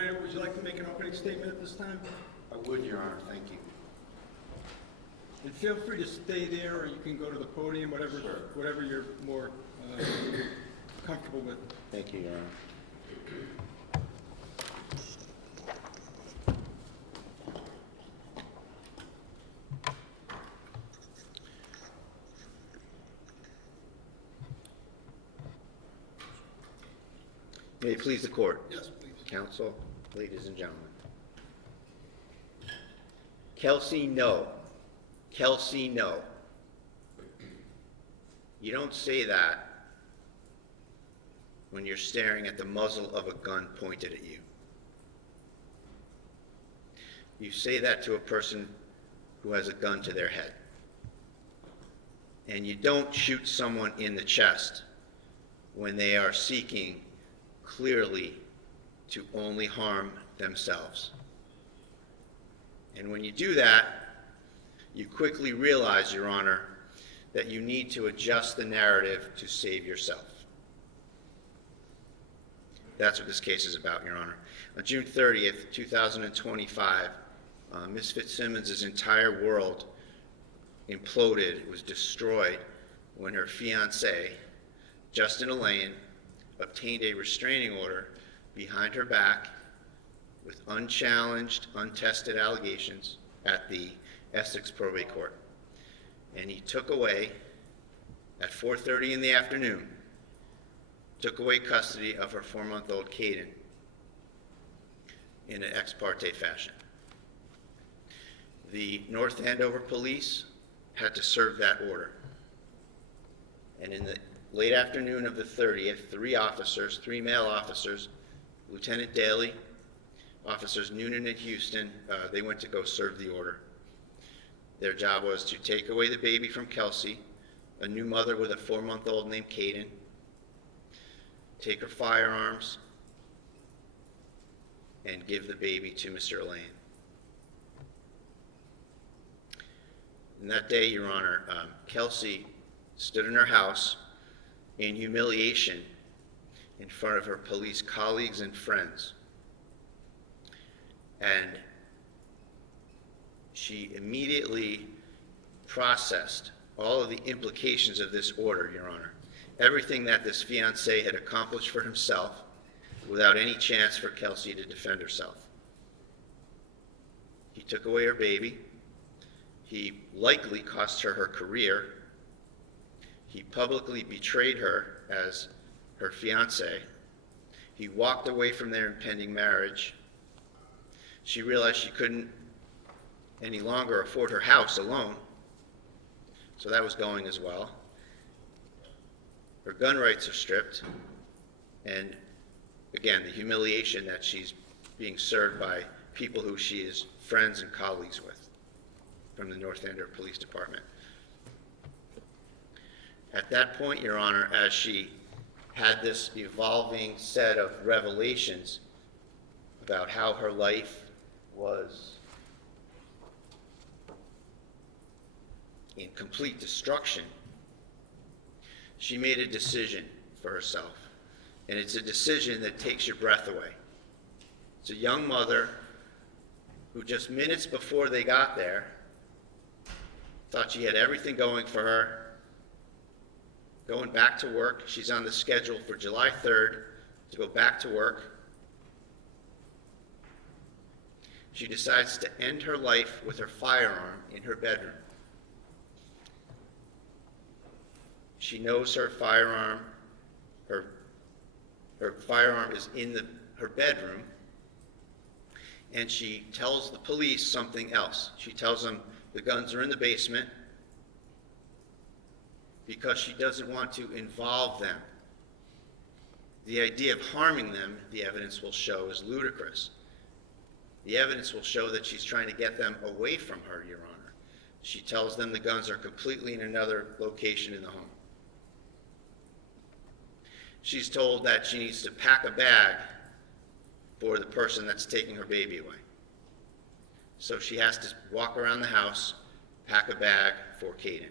Randall, would you like to make an opening statement at this time? I would, Your Honor. Thank you. And feel free to stay there, or you can go to the podium, whatever, Sure. whatever you're more comfortable with. Thank you, Your Honor. May it please the court. Yes, please. Counsel, ladies and gentlemen. Kelsey, no. Kelsey, no. You don't say that when you're staring at the muzzle of a gun pointed at you. You say that to a person who has a gun to their head. And you don't shoot someone in the chest when they are seeking clearly to only harm themselves. And when you do that, you quickly realize, Your Honor, that you need to adjust the narrative to save yourself. That's what this case is about, Your Honor. On June 30th, 2025, Ms. Fitzsimmons' entire world imploded, was destroyed, when her fiancé, Justin Elaine, obtained a restraining order behind her back with unchallenged, untested allegations at the Essex Probate Court. And he took away, at 4:30 in the afternoon, took away custody of her 4-month-old Caden in an ex parte fashion. The North Andover police had to serve that order. And in the late afternoon of the 30th, 3 male officers, Lieutenant Daly, Officers Noonan and Houston, they went to go serve the order. Their job was to take away the baby from Kelsey, a new mother with a 4-month-old named Caden, take her firearms, and give the baby to Mr. Elaine. And that day, Your Honor, Kelsey stood in her house in humiliation in front of her police colleagues and friends. And she immediately processed all of the implications of this order, Your Honor. Everything that this fiancé had accomplished for himself without any chance for Kelsey to defend herself. He took away her baby. He likely cost her her career. He publicly betrayed her as her fiancé. He walked away from their impending marriage. She realized she couldn't any longer afford her house alone, so that was going as well. Her gun rights are stripped, and again, the humiliation that she's being served by people who she is friends and colleagues with from the North Andover Police Department. At that point, Your Honor, as she had this evolving set of revelations about how her life was in complete destruction, she made a decision for herself. And it's a decision that takes your breath away. It's a young mother who just minutes before they got there thought she had everything going for her, going back to work. She's on the schedule for July 3rd to go back to work. She decides to end her life with her firearm in her bedroom. She knows her firearm is in her bedroom, and she tells the police something else. She tells them the guns are in the basement because she doesn't want to involve them. The idea of harming them, the evidence will show, is ludicrous. The evidence will show that she's trying to get them away from her, Your Honor. She tells them the guns are completely in another location in the home. She's told that she needs to pack a bag for the person that's taking her baby away. So she has to walk around the house, pack a bag for Caden.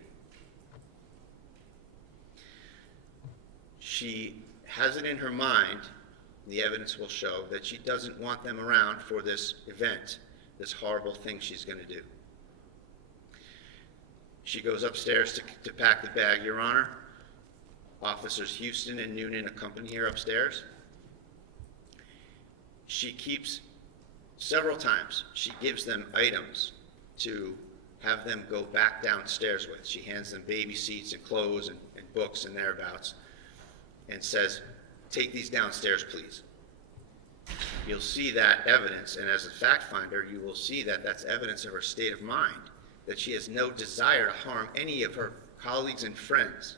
She has it in her mind, The evidence will show that she doesn't want them around for this event, this horrible thing she's going to do. She goes upstairs to pack the bag, Your Honor. Officers Houston and Noonan accompany her upstairs. She keeps, several times, she gives them items to have them go back downstairs with. She hands them baby seats and clothes and books and thereabouts and says, take these downstairs, please. You'll see that evidence, and as a fact finder, you will see that that's evidence of her state of mind, that she has no desire to harm any of her colleagues and friends.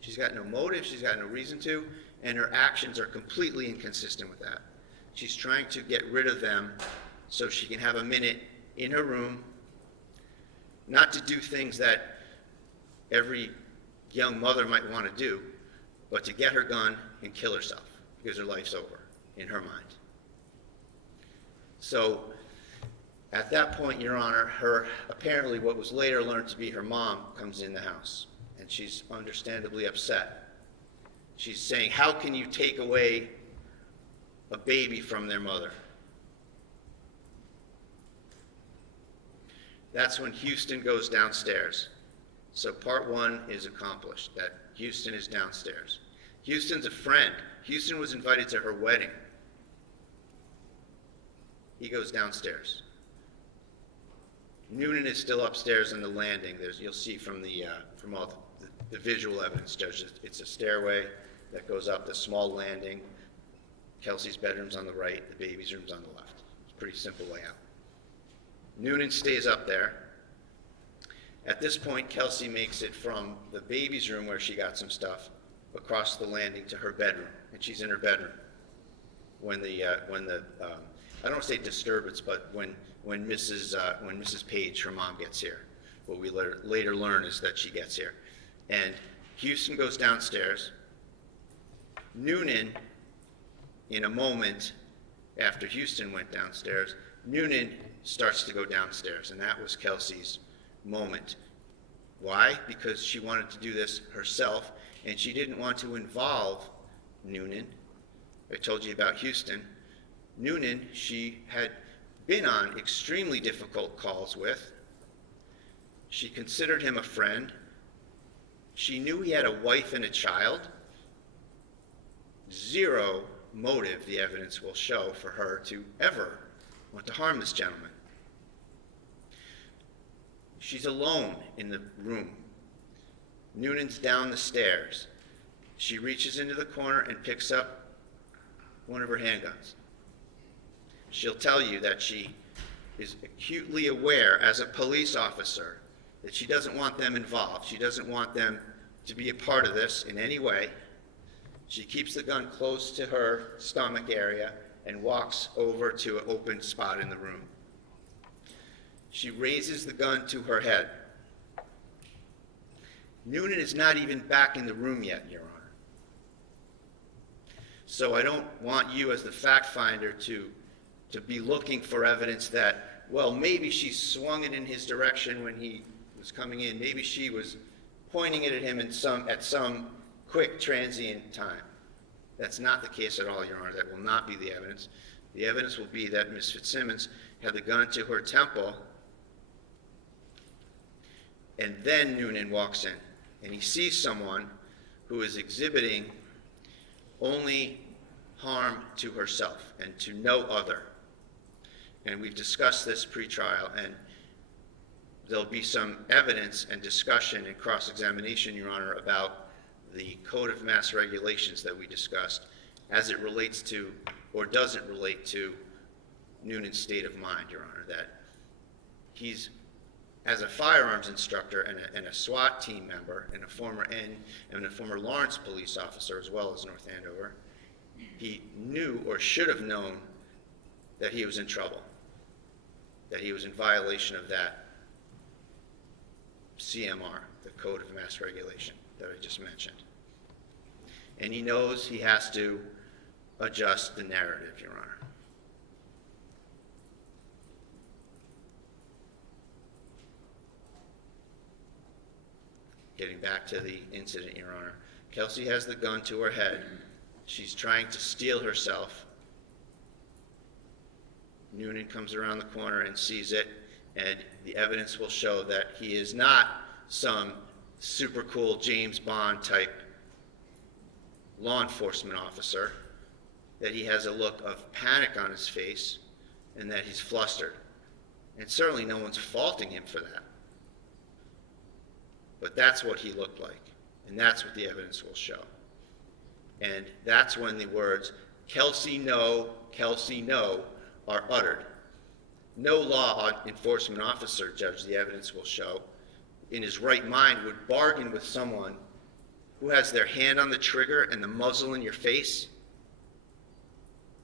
She's got no motive, she's got no reason to, and her actions are completely inconsistent with that. She's trying to get rid of them so she can have a minute in her room, not to do things that every young mother might want to do, but to get her gun and kill herself because her life's over in her mind. So at that point, Your Honor, her apparently what was later learned to be her mom comes in the house, and she's understandably upset. She's saying, how can you take away a baby from their mother? That's when Houston goes downstairs. So part one is accomplished, that Houston is downstairs. Houston's a friend. Houston was invited to her wedding. He goes downstairs. Noonan is still upstairs on the landing. You'll see from all the visual evidence, Judge, it's a stairway that goes up the small landing. Kelsey's bedroom's on the right, the baby's room's on the left. It's a pretty simple layout. Noonan stays up there. At this point, Kelsey makes it from the baby's room where she got some stuff across the landing to her bedroom, and she's in her bedroom when I don't want to say disturbance, but when Mrs. Page, her mom, gets here. What we later learn is that she gets here. And Houston goes downstairs. Noonan, in a moment after Houston went downstairs, Noonan starts to go downstairs, and that was Kelsey's moment. Why? Because she wanted to do this herself, and she didn't want to involve Noonan. I told you about Houston. Noonan, she had been on extremely difficult calls with. She considered him a friend. She knew he had a wife and a child. Zero motive, the evidence will show, for her to ever want to harm this gentleman. She's alone in the room. Noonan's down the stairs. She reaches into the corner and picks up one of her handguns. She'll tell you that she is acutely aware as a police officer that she doesn't want them involved. She doesn't want them to be a part of this in any way. She keeps the gun close to her stomach area and walks over to an open spot in the room. She raises the gun to her head. Noonan is not even back in the room yet, Your Honor. So I don't want you as the fact finder to be looking for evidence that, well, maybe she swung it in his direction when he was coming in. Maybe she was pointing it at him at some quick transient time. That's not the case at all, Your Honor. That will not be the evidence. The evidence will be that Ms. Fitzsimmons had the gun to her temple, and then Noonan walks in, and he sees someone who is exhibiting only harm to herself and to no other. And we've discussed this pre-trial, and there'll be some evidence and discussion and cross-examination, Your Honor, about the Code of Mass Regulations that we discussed as it relates to, or doesn't relate to, Noonan's state of mind, Your Honor, that he's, as a firearms instructor and a SWAT team member and a former Lawrence police officer as well as North Andover, he knew or should have known that he was in trouble, that he was in violation of that CMR, the Code of Mass Regulation that I just mentioned. And he knows he has to adjust the narrative, Your Honor. Getting back to the incident, Your Honor. Kelsey has the gun to her head. She's trying to steel herself. Noonan comes around the corner and sees it, and the evidence will show that he is not some super cool James Bond type law enforcement officer, that he has a look of panic on his face, and that he's flustered. And certainly no one's faulting him for that. But that's what he looked like, and that's what the evidence will show. And that's when the words, Kelsey, no, are uttered. No law enforcement officer, Judge, the evidence will show, in his right mind would bargain with someone who has their hand on the trigger and the muzzle in your face.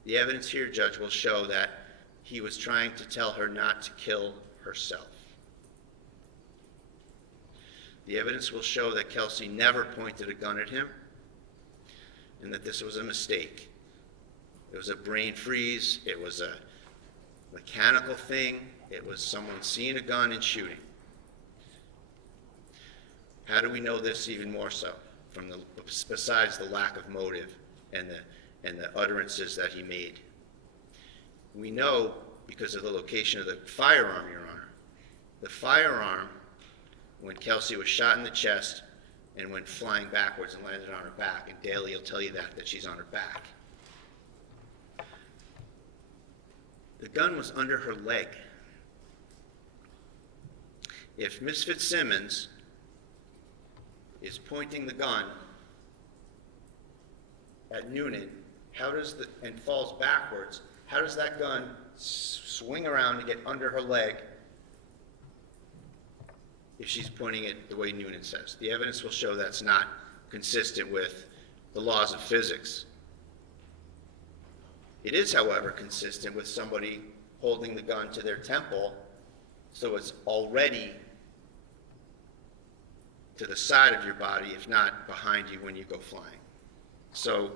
The evidence here, Judge, will show that he was trying to tell her not to kill herself. The evidence will show that Kelsey never pointed a gun at him, and that this was a mistake. It was a brain freeze. It was a mechanical thing. It was someone seeing a gun and shooting. How do we know this even more so? Besides the lack of motive and the utterances that he made. We know because of the location of the firearm, Your Honor. The firearm, when Kelsey was shot in the chest and went flying backwards and landed on her back, and Daly will tell you that she's on her back. The gun was under her leg. If Miss Fitzsimmons is pointing the gun at Noonan, and falls backwards, how does that gun swing around to get under her leg if she's pointing it the way Noonan says? The evidence will show that's not consistent with the laws of physics. It is, however, consistent with somebody holding the gun to their temple, so it's already to the side of your body, if not behind you when you go flying. So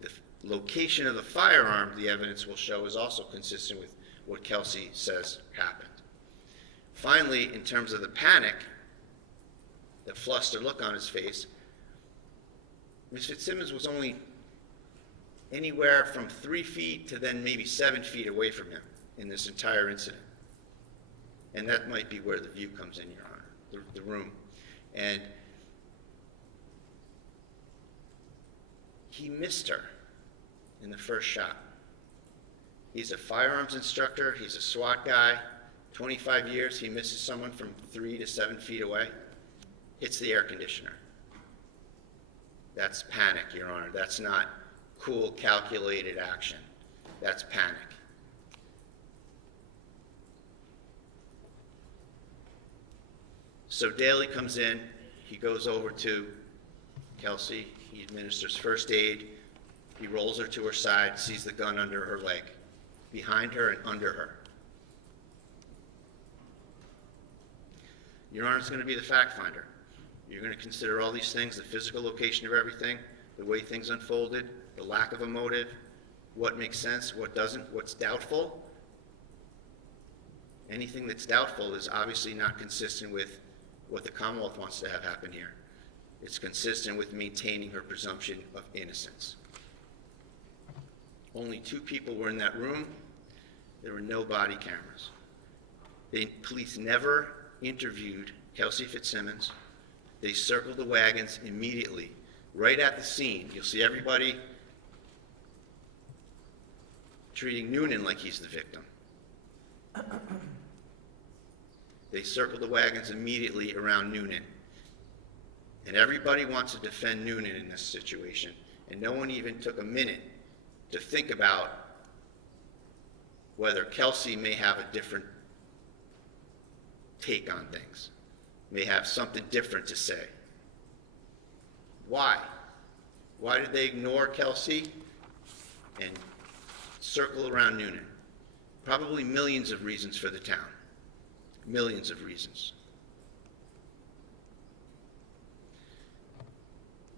the location of the firearm, the evidence will show, is also consistent with what Kelsey says happened. Finally, in terms of the panic, the flustered look on his face, Ms. Fitzsimmons was only anywhere from 3 feet to then maybe 7 feet away from him in this entire incident. And that might be where the view comes in, Your Honor, the room. And he missed her in the first shot. He's a firearms instructor. He's a SWAT guy. 25 years, he misses someone from 3 to 7 feet away. Hits the air conditioner. That's panic, Your Honor. That's not cool, calculated action. That's panic. So Daly comes in. He goes over to Kelsey. He administers first aid. He rolls her to her side, sees the gun under her leg, behind her and under her. Your Honor is going to be the fact finder. You're going to consider all these things, the physical location of everything, the way things unfolded, the lack of a motive, what makes sense, what doesn't, what's doubtful. Anything that's doubtful is obviously not consistent with what the Commonwealth wants to have happen here. It's consistent with maintaining her presumption of innocence. Only 2 people were in that room. There were no body cameras. The police never interviewed Kelsey Fitzsimmons. They circled the wagons immediately, right at the scene. You'll see everybody treating Noonan like he's the victim. They circled the wagons immediately around Noonan. And everybody wants to defend Noonan in this situation, and no one even took a minute to think about whether Kelsey may have a different take on things, may have something different to say. Why? Why did they ignore Kelsey and circle around Noonan? Probably millions of reasons for the town. Millions of reasons.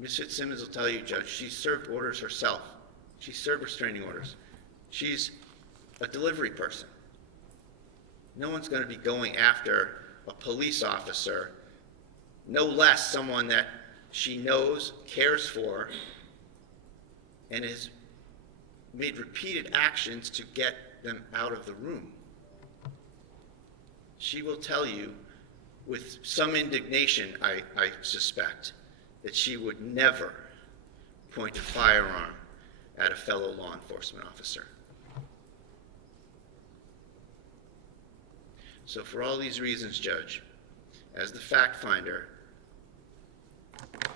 Ms. Fitzsimmons will tell you, Judge, she served orders herself. She served restraining orders. She's a delivery person. No one's going to be going after a police officer, no less someone that she knows, cares for, and has made repeated actions to get them out of the room. She will tell you, with some indignation, I suspect, that she would never point a firearm at a fellow law enforcement officer. So for all these reasons, Judge, as the fact finder,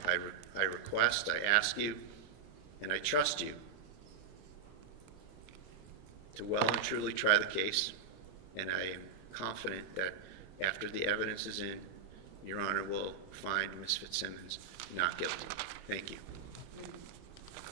I request, I ask you, and I trust you to well and truly try the case, and I am confident that after the evidence is in, Your Honor will find Ms. Fitzsimmons not guilty. Thank you.